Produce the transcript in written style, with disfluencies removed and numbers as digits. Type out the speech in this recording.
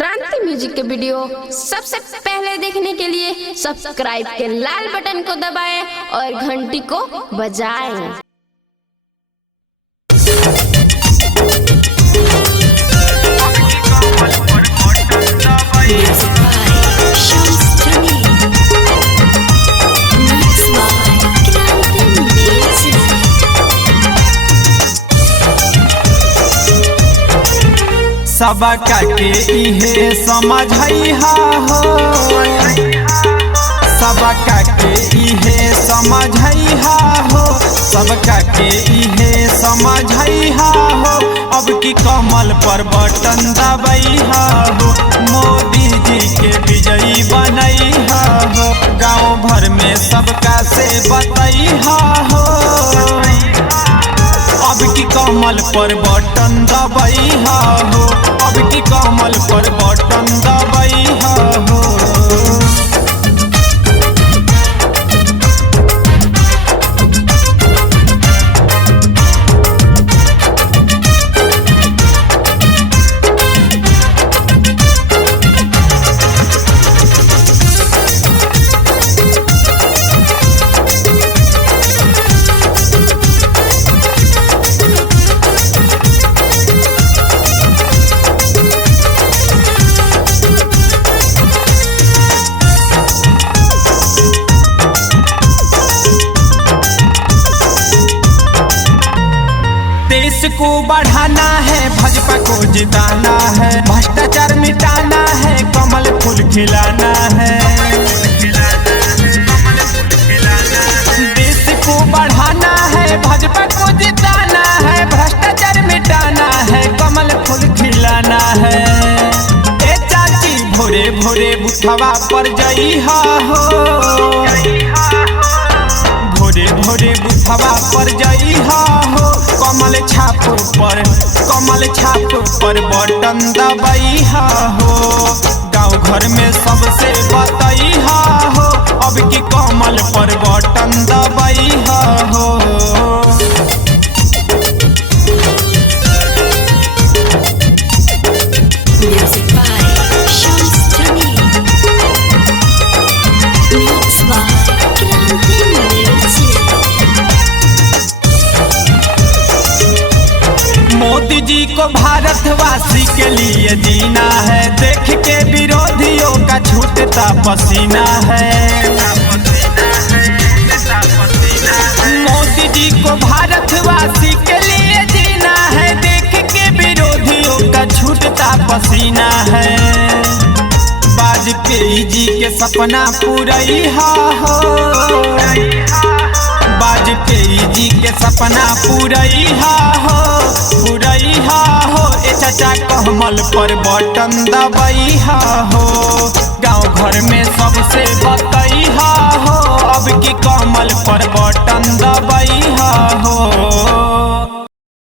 क्रांति म्यूजिक के वीडियो सबसे पहले देखने के लिए सब्सक्राइब के लाल बटन को दबाएं और घंटी को बजाएं। सबका के इहे समझैहा हो, सबका के इहे समझैहा हो, सबका के इहे समझैहा हो। अब की कमल पर बटन दबैहा हो, मोदी जी के विजयी बनैहा हो, गाँव भर में सबका से बतैहा हो। अब की कमल पर बटन दबैहा हो, अब की कमल पर बटन दबैहा हो। देश को बढ़ाना है, भाजपा को जिताना है, भ्रष्टाचार मिटाना है, कमल फूल खिलाना है। देश को बढ़ाना है, भाजपा को जिताना है, भ्रष्टाचार मिटाना है, कमल फूल खिलाना है। ए चाची भोरे भोरे बुथवा पर जइहा हो, भोरे भोरे बुथवा पर जइहा हो, कमल छाप पर बटन दबैहा हो, गाँव घर में सबसे बतैहा हो। अब की कमल पर बटन दबैहा हो। मोदी जी को भारतवासी के लिए जीना है, देख के विरोधियों का छूटता पसीना है। मोदी जी को भारतवासी के लिए जीना है, देख के विरोधियों का छूटता पसीना है। वाजपेयी जी के सपना पूरैहा हो, वाजपेयी जी के सपना पूरैहा हो, पूरैहा हो। ए चाचा कमल पर बटन दबैहा हो, गाँव घर में सबसे बतैहा हो। अब की कमल पर बटन दबैहा